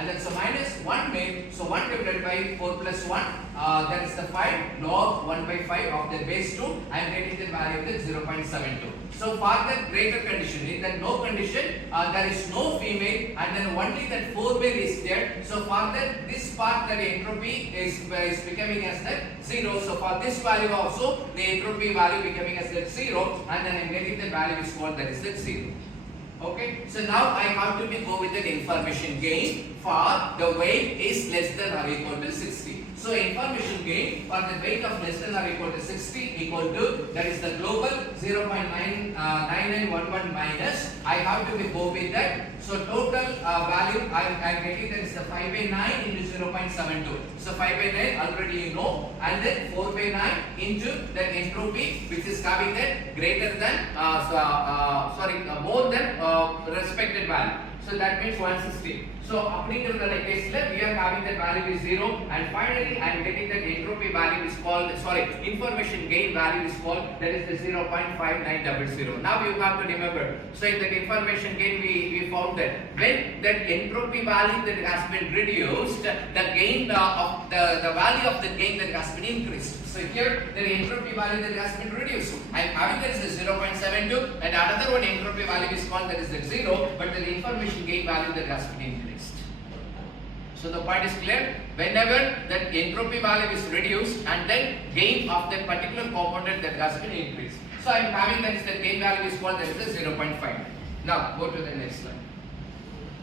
and then so minus 1 made, so 1 divided by 4 plus 1, that is the 5 log 1 by 5 of the base 2. I am getting the value of the 0.72. So for the greater condition, in the no condition, there is no female and then only that 4 male is there. So for that, this part that entropy is becoming as that 0. So for this value also, the entropy value becoming as that 0, and then I am getting the value is called that is that 0. Okay, so now I have to go with the information gain for the weight is less than or equal to 60. So information gain for the weight of less than or equal to 60 equal to, that is the global 0.9911 minus, I have to go with that. So total value I am getting, that is the 5 by 9 into 0.72. So 5 by 9 already you know, and then 4 by 9 into the entropy which is having that greater than more than respected value. So that means 160. So அப்படிங்கிற கேஸ்ல we are having the value is 0, and finally I am getting that entropy value is called, information gain value is called, that is the 0.5900. Now you have to remember, so in that information gain we found that when that entropy value that has been reduced, the gain of the value of the gain that has been increased. So here the entropy value that has been reduced. I am having that is the 0.72, and another one entropy value is called that is the 0, but the information gain value that has been increased. So the point is clear. Whenever that entropy value is reduced and then gain of that particular component that has been increased. So I am having that is the gain value is called that is the 0.5. Now go to the next slide.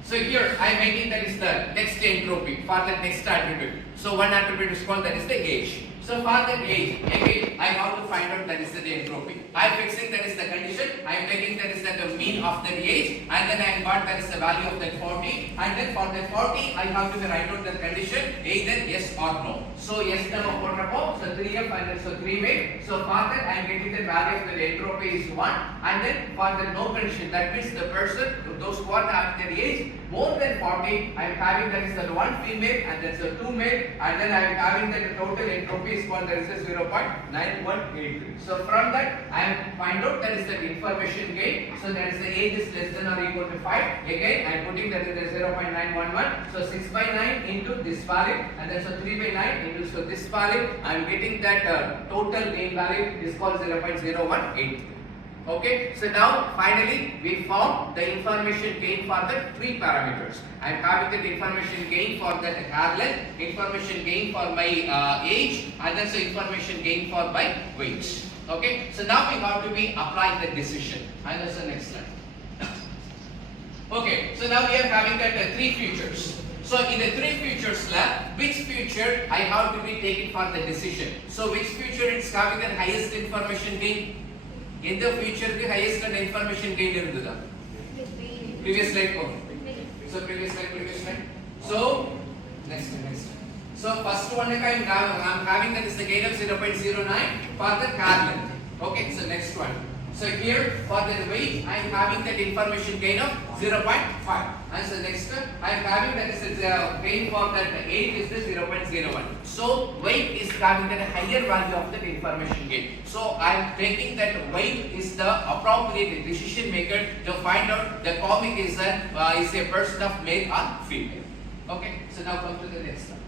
So here I am making that is the next entropy for the next attribute. So one attribute is called that is the age. So for the age, again I have to find out that is the entropy. I am fixing that is the condition. I am taking that is the mean of the age, and then I am got that is the value of that 40, and then for that 40 I have to write out the condition either yes or no. So yes no போடுறப்போ so 3f and then so 3 way. So for that I am getting the value of the entropy is 1, and then for the no condition, that means the person, those who are having their age more than 40, I am having that is the 1 female and then so 2 male, and then I am having that the total entropy is called that is the 0.9183. So from that I am find out that is the information gain. So that is the age is less than or equal to 5. Again I am putting that is the 0.911. So 6 by 9 into this value, and then so 3 by 9 into so this value. I am getting that total gain value is called 0.0183. Okay, so now finally we found the information gain for the 3 parameters. I am having the information gain for the hair length, information gain for my age, and then so information gain for my weight. Okay, so now we have to be applying the decision, and that's the next slide. Okay, so now we are having that 3 features. So in the 3 features lab, which feature I have to be taken for the decision? So which feature is having the highest information gain? In the feature the highest information gain irundhuda? Previous slide go. So previous slide. So next. So first one I am having that is the gain of 0.09 for the hair length. Okay, so next one. So here for the weight I am having that information gain of 0.5, and so next I am having that is the gain for that 8 is the 0.01. So weight is having that higher value of that information gain. So I am taking that weight is the appropriate decision maker to find out the comic is a person of male or female. Okay, so now come to the next one.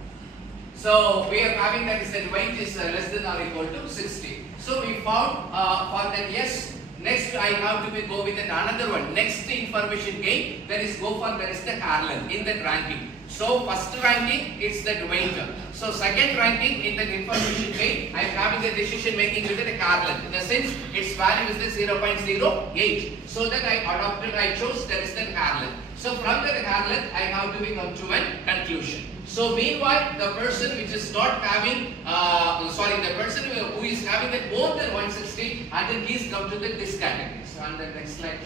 So we are having that is that weight is less than or equal to 60. So we found for that yes. Next I have to go with another one. Next information gain, that is go for that is the hair length in that ranking. So first ranking it's that weight. So second ranking in the information gain, I am having the decision making with the hair length. In the sense its value is the 0.08. So that I chose that is the hair length. So from the hair length I have to come to a conclusion. So meanwhile the person which is not having the person who is having that more than 160, and then he is come to this category. So on the next slide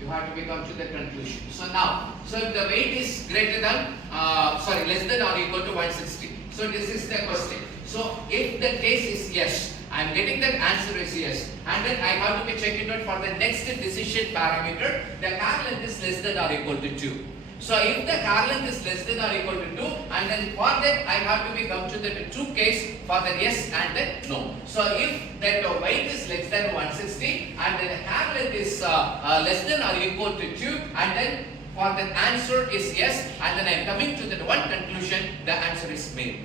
you have to come to the conclusion. So now, so if the weight is greater than less than or equal to 160. So this is the question. So if the case is yes, I am getting that answer is yes, and then I have to be checking out for the next decision parameter, the hair length is less than or equal to 2. So if the hair length is less than or equal to 2, and then for that I have to be come to the 2 case for the yes and then no. So if that weight is less than 160 and then hair length is less than or equal to 2, and then for the answer is yes, and then I am coming to that one conclusion, the answer is male.